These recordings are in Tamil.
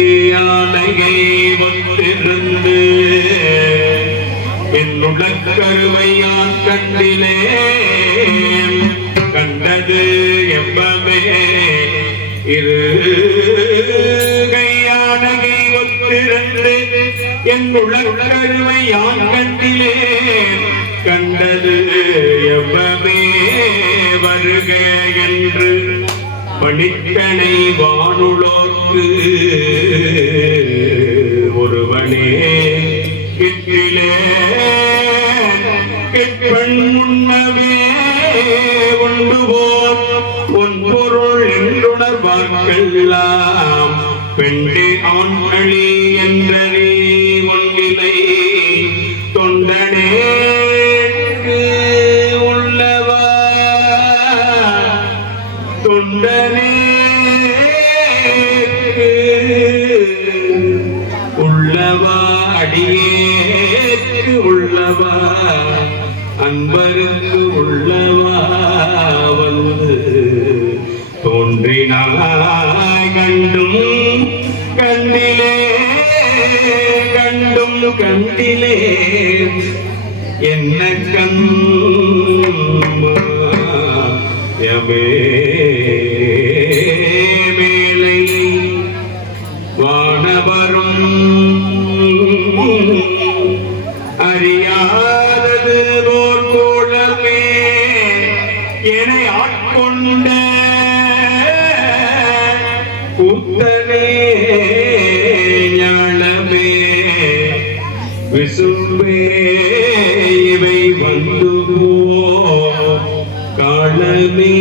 யானையை ஒத்திருந்து என்னுள்ள கருவையான் கண்டிலே கண்டது எவ்வமே யானையை ஒத்திருந்து என்னுள்ள கருவையான் கண்டிலே கண்டது எவ்வமே வருக என்று பணித்தனை வானுளோர்க்கு ஒருவனே கிற்றிலே கிட்பண் முன்னவே ஒன்றுவோர் பொன்பொருள் என்றுணர்வார்க்கெல்லாம் பெண்டே ஆண்களி என்றறி ஒன்றிலை தொண்டனே உள்ளவா அடியேற்கு உள்ளவா அன்பருக்கு உள்ளவா வந்து தோன்றினாய் கண்டும் கண்டிலே என்ன கண்மே மேலை வானவரும் அறியாதது போர் கோளமே என ஆட்கொண்ட கூத்தனே ஞானமே விசும்பே இவை வந்து காலமே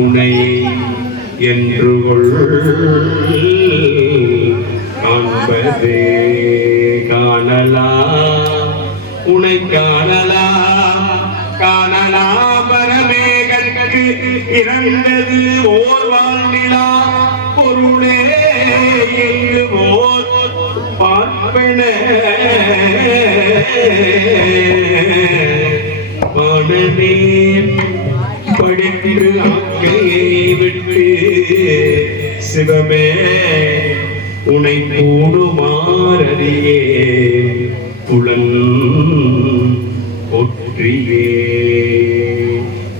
உனை என்று காண்பதே காணலா உனை காணலா பரமேகற்கு இறந்தது ஓர் வாழ்நிலா பொருளே எங்கு ஓர் பார்ப்பன பாடனே படித்து ஆக்கையை விட்டு சிவமே உனை கூடுமாறியே புலன் போற்றியே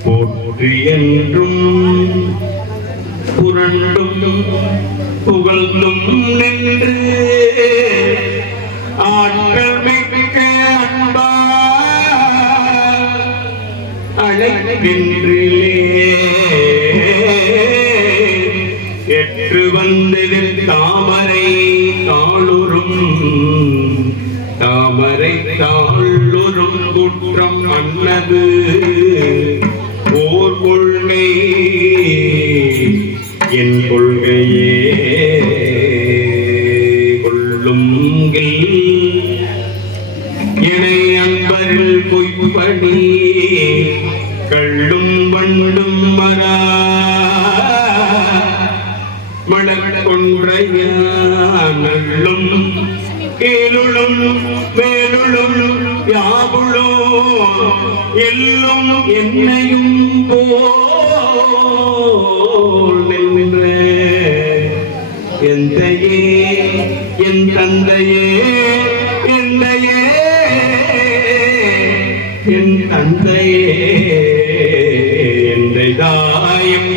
போற்றி என்றும் புரண்டும் புகழ்ந்தும் நின்று ஆட்கள் மிக்க அன்பா அழைக்கின்றிலே எற்று வந்ததில் தாமரை தாளுறும் குற்றம் அன்னது ஓர் கொள்கை என் கொள்கையே கொள்ளும் என்னை அன்பரில் பொய்ப்படி கள்ளும் வண்டும் மரா மணக்கொன்றையும் கீழுளும் மேலுளும் யாவுளோ எல்லும் என்னையும் போல் நின்ற எந்தையே என் தந்தையே என்னையே என் தந்தையே என்றைதாயம்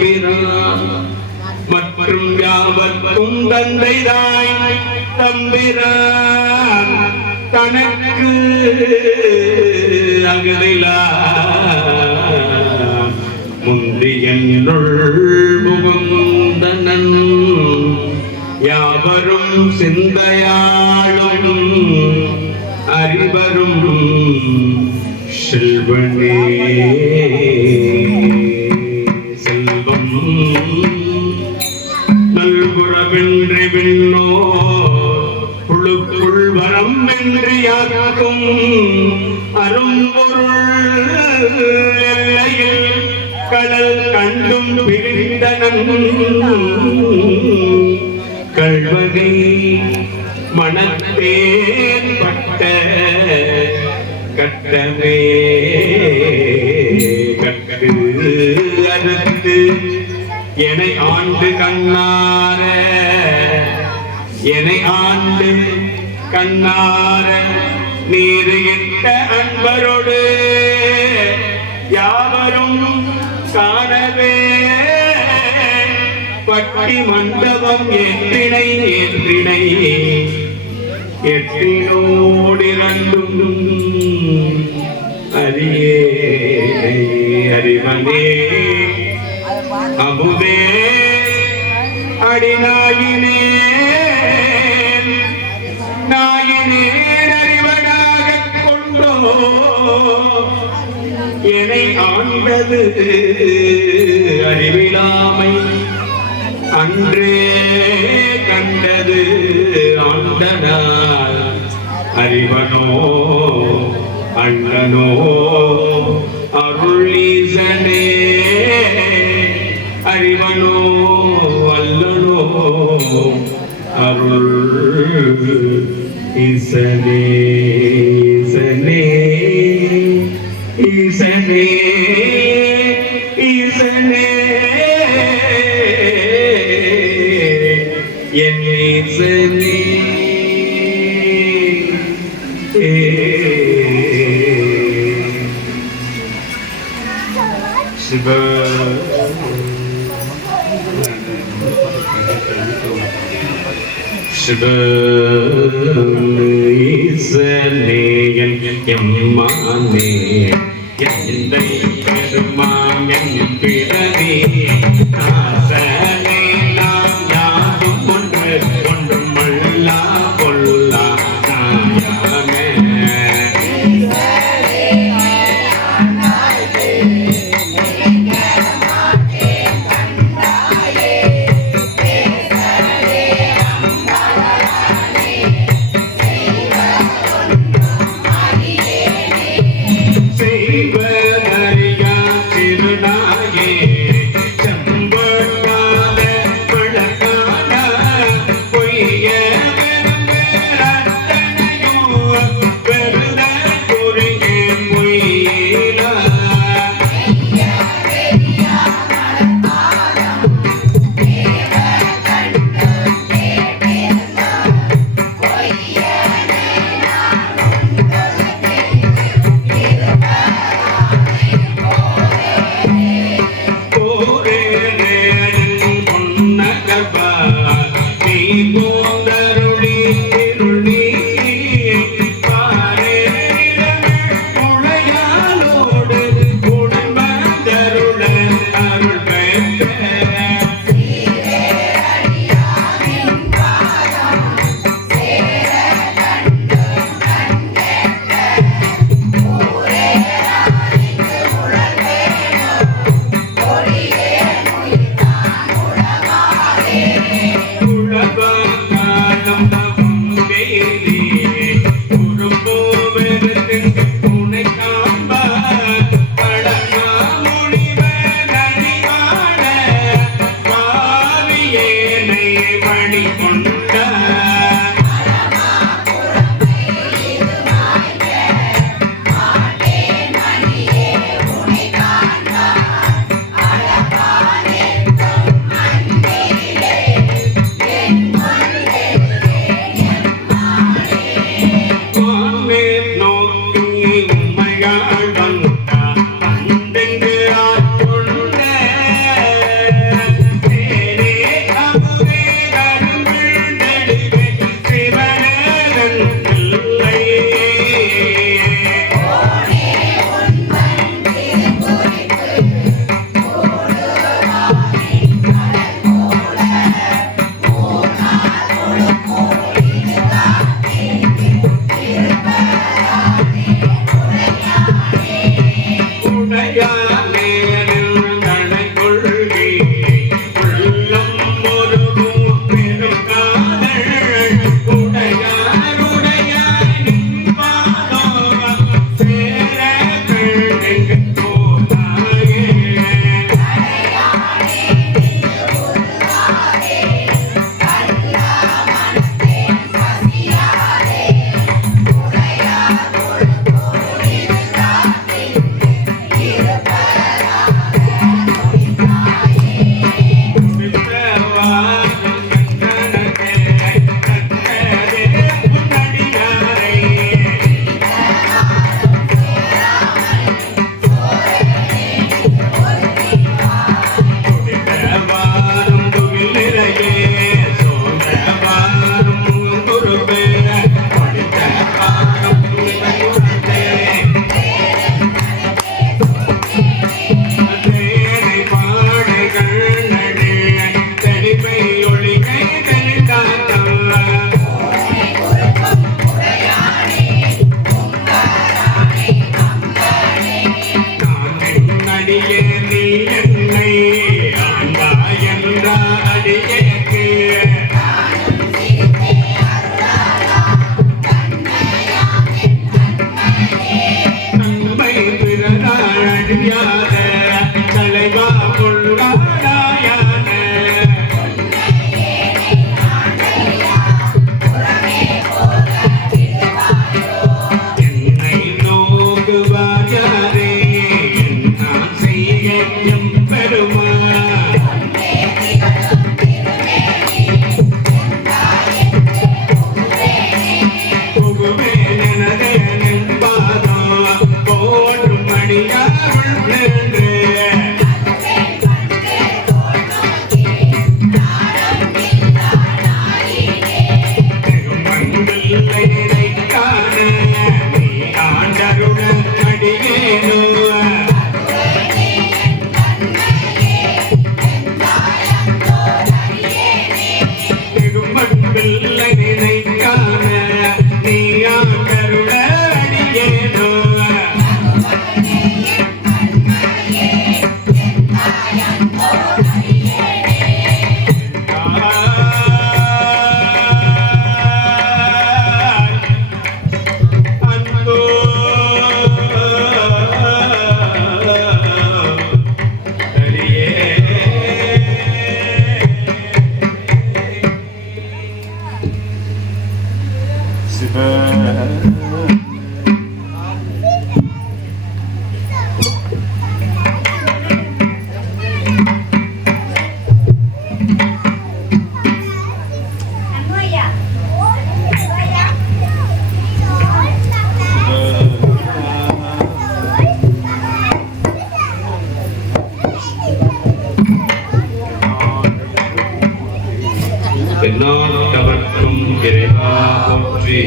மற்றும் யாவர்க்கும் தந்தைதாய் தம்பிரான் தனக்கு அகதிலா முந்தியன்றுள் புகுந்தனன் யாவரும் சிந்தையாளும் அறிவரும் செல்வனே செல்வம் நல்குறவென்று விண்ணோ புழுக்குள் வரம் வென்று யாக்கும் அரும்பொருள் எல்லையில் கடல் கண்டும் பிரிந்தனம் கல்வகை மனத்தேன் பட்ட கட்டமே கட்டு அறுத்து என்னை ஆண்டு கண்ணா என்னை ஆண்டு கண்ணார நீர் இட்ட அன்பரோடு யாவரும் காணவே பட்டி மண்டபம் ஏற்றினை எட்டினோடிரண்டும் அரியே அறிவனே அமுதே அடிநாயினே அறிவனாக கொண்டோ என்னை ஆண்டது அறிவிலாமை அன்றே கண்டது ஆண்டனார் அறிவனோ அண்ணனோ அருளீசனே அறிவனோ அல்லனோ அருள் ஈசனே ஈசனே ஈசனே ஈசனே என் ஈசனே சிவ சிவ ஈசனேயன் எம்மானே எந்தை பெருமான் என் பிறவி ஆசனே நாம் யாரும் ஒன்று ஒன்றும் அல்லா கொல்லா நாயமே எந்நாட்டவர்க்கும் இறைவா போற்றி.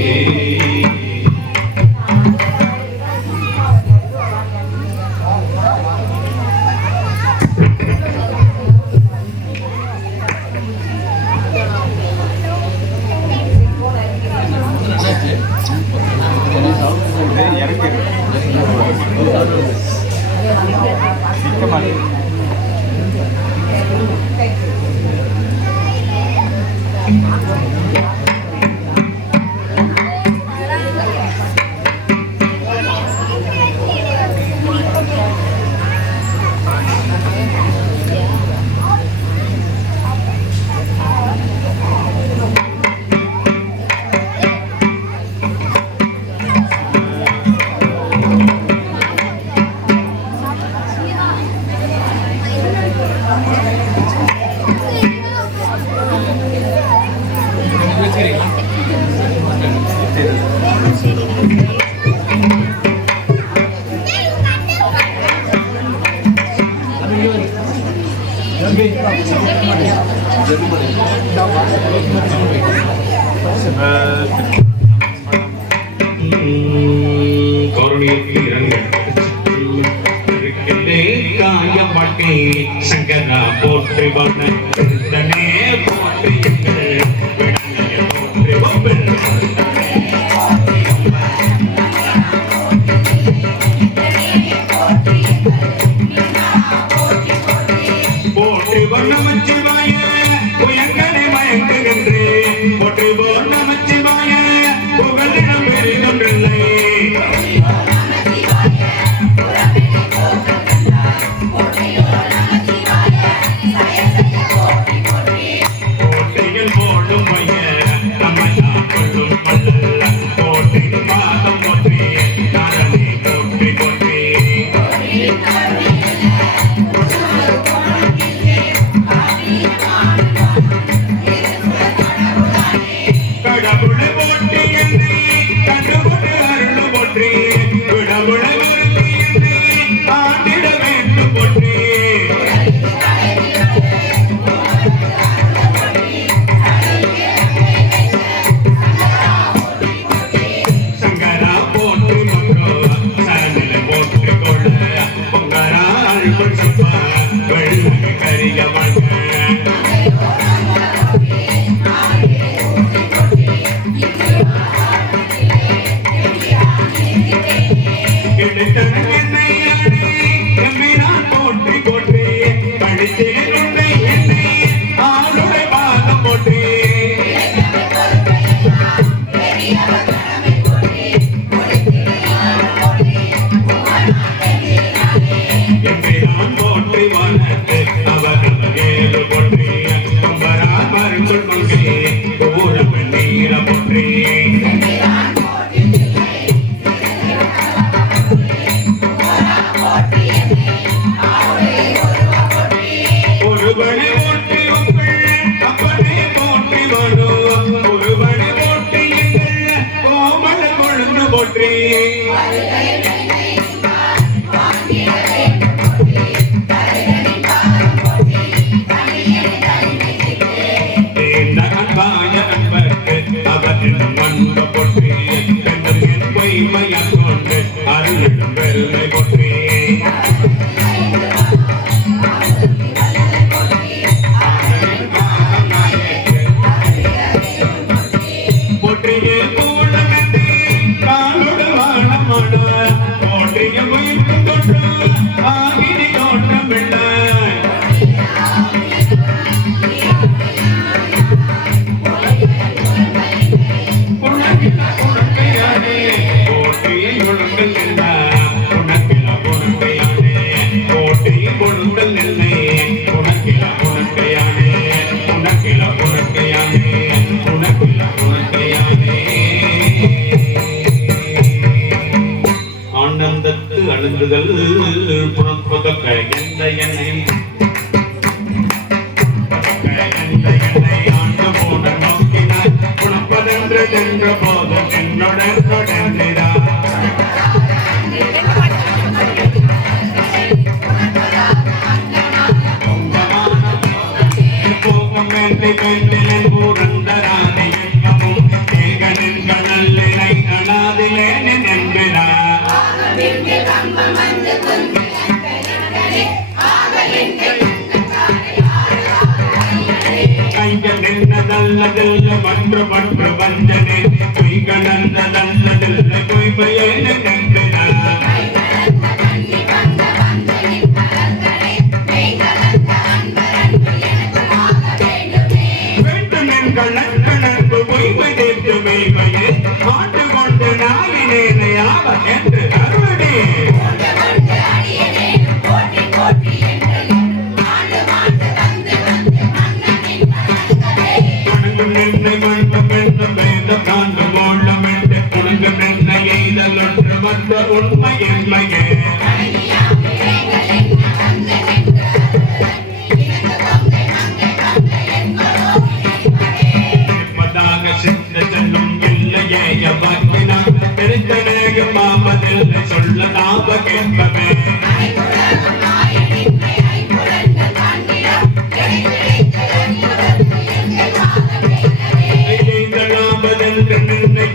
சங்கரா போற்றி வனே போற்றி போற்றி வண்ணமச்சிவாய புயங்கனை மயங்குகின்றே போற்றி வண்ணமச்சிவாய புகழிடம் பெரிதொன்றில்லை போற்றி புலங்குதல் புறப்பதற்க எந்த என்னை ஆண்டு போன நோக்கினார் புலப்பதென்று சென்ற போதும் என்னுடன் தொடர்கிறார் போகம் வேண்டி வேண்டிலின் பூரந்தராதி எங்கமும் ஏகனின் கடலினை கணாதிலே நின்றார் கைகள் நின்றதல்லதில்ல மன்று மன்று வந்தனே பொய்கள் அந்ததல்லதில்ல பொய்மையே நின்றார் கணக்கு பொய்மை தேற்று மெய்மையே ஆண்டு கொண்டு நாவினேனை ஆவ என்று அருளே உனக்கு நின்னை மண்ணும் என்னும் வேதம் காண்டு மோளம் என்று உனக்கு நின்னை எய்தல் ஒன்று வந்த உண்மை என்மையே சொல்ல நாம கேட்பவே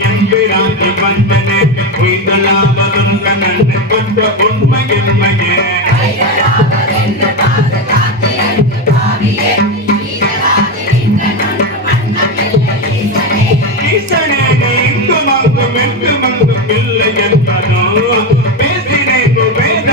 எம்பிராண்டி வந்தனே உயிர்லாபதம் கண்ணன் கொண்ட உண்மை என்மையே ஈசனே இங்கும் அங்கும் எங்கும் அங்கும் இல்லை என்பதோ பேசினேன் வேத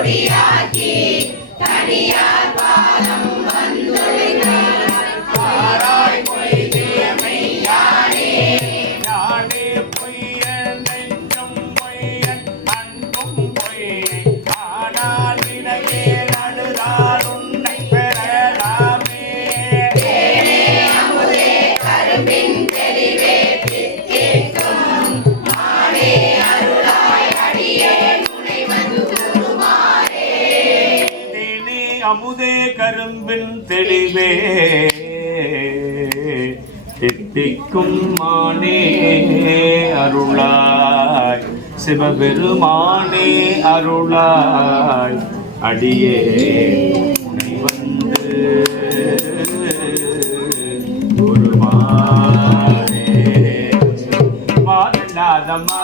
கொடியாக்கி தனியார் பாதம் வந்துள்ள பாராய் பொய்திய மெய்யானே யானே பொய்யன் நெஞ்சும் பொய்யன் அன்பும் பொய்யை ஆனால் வினையே நடுதால் உன்னை பெறலாமே தேனே அமுதே கரும்பின் தெளிவே தித்திக்கும் மானே அருளாய் அடியே முனை வந்து கூறுமாறே தேனே அமுதே கரும்பின் தெளிவே தித்திக்கும் மானே அருளாய் சிவபெருமானே அருளாய் அடியே உனை வந்து குருமானே மாதநாதம்மா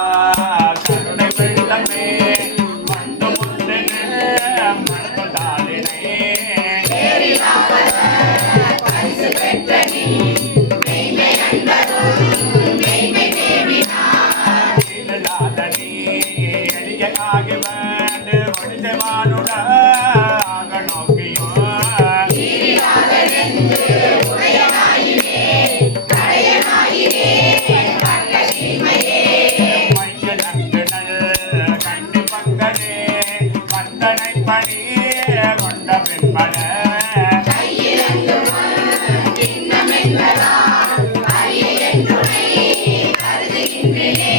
கருணை வெள்ளமே மண்டு முன்னே மண்பதாலினே பரிசு பெற்ற நீ மெய்மை அன்பரும் மெய்மை தேவினார் நீலநாதனே எளிய ஆகிவண்டு ஒளிதவானுட ஆக நோக்கியோ நீரிலாதனென்று உடையனாயினே கடையனாயினே கர்க்க சீமையே மையலங்குனல் கண்ணி பங்கனே வந்தனை பணி கொண்ட பின்பல கையிலங்கு கிண்ணமென்பதால் அரிய என்றுனை கருதுகின்றேனே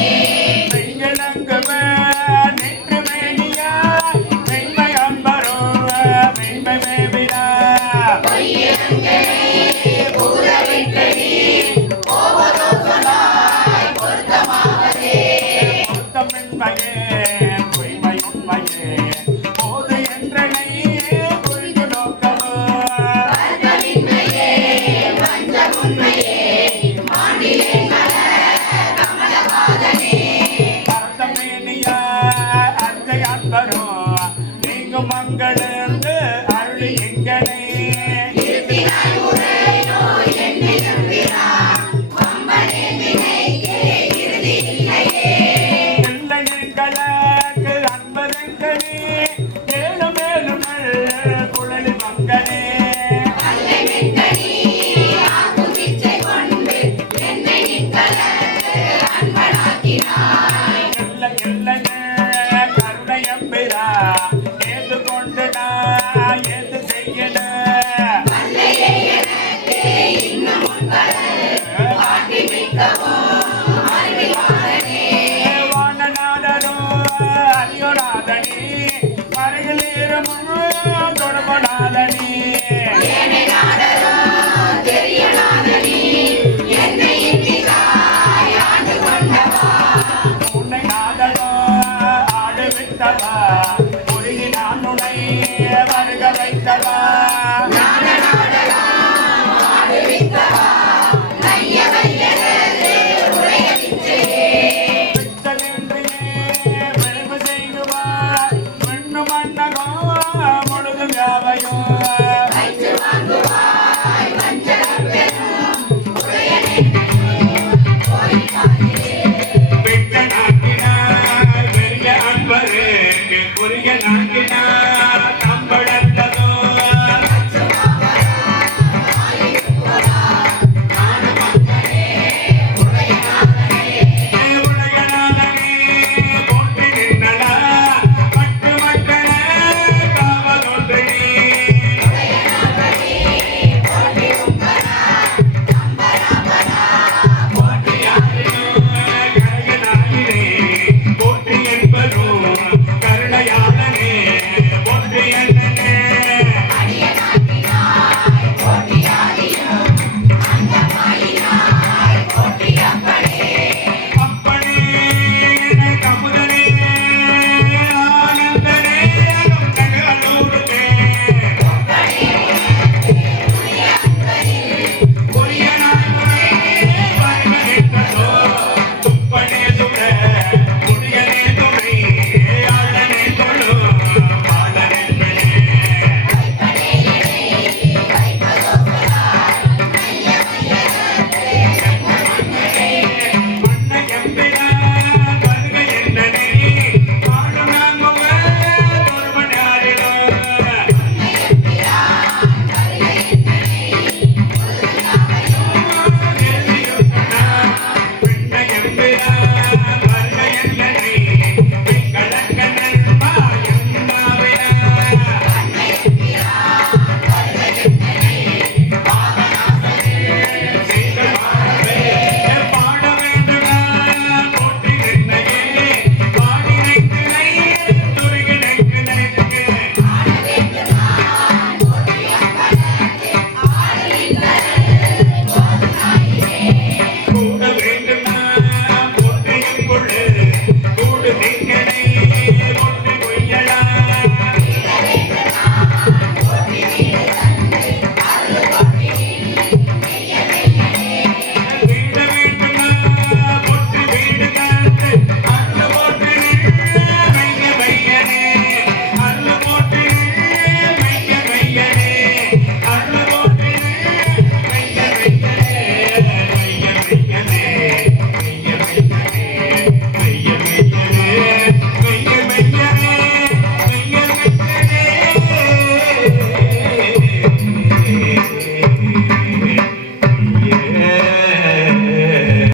மெய்யலங்குவ நின்று மேனியா மெய்மை அன்பரோ மெய்மை மேவினா பொய்யிலங்கனை கூறவிட்டு நீ போவதோ சொன்னாய் பொருத்தமாவதே பொருத்தமின்மையே பொய்மை உண்மையே போது என்றனை புரிந்து நோக்கமோ வர்க்கமின்மையே வஞ்சமுண்மையே மாண்டிலே நல கமலவாதனே அர்த்தமேனியா அத்தை அன்பரோ நீங்கும் மங்களந்து அருளி எங்கனை இருத்தினாய் உரையோ என்னை நம்பினார் வம்பனே வினைக்கே இறுதி இல்லையே பிள்ளைகளுக்கு அன்பதங்களே மேலும் மேலும் குழலி மங்களே அல்லை மெத்தனி ஆக்கும் இச்சை கொண்டு என்னை நிற்கலந்து அன்பனாக்கினாய் எல்ல எல்லைய கருணையம்பிரா ஏது கொண்டு நான் ஏது செய்யல வல்லையே எனக்கு இன்னும் உட்கடல் காட்டி மிக்கவும் அறிவாளனே வானநாதனோ அரியோநாதனே மறைகளேறமும் தொடர்பநாதனே என்னை நாடரோ தெரியனாதனி என்னை இன்றிதாய் ஆண்டு கொண்டவா உன்னை நாதனோ ஆடு விட்டவா உருகி நான் உன்னை வருக வைத்தவா நாட நாடரா ஆடு வித்தவா கைய வையரது உடைய நிச்சயே விட்டதென்றியே விளைவு செய்குவார் மண்ணு மன்னகோ முழுது வியாவையோ வைத்து வாங்குவாய் வஞ்சகம் பெறும் உடையனே போய்வாயே விட்ட நாட்டினார் பெரிய அன்பருக்கு புரிய நாட்டினார்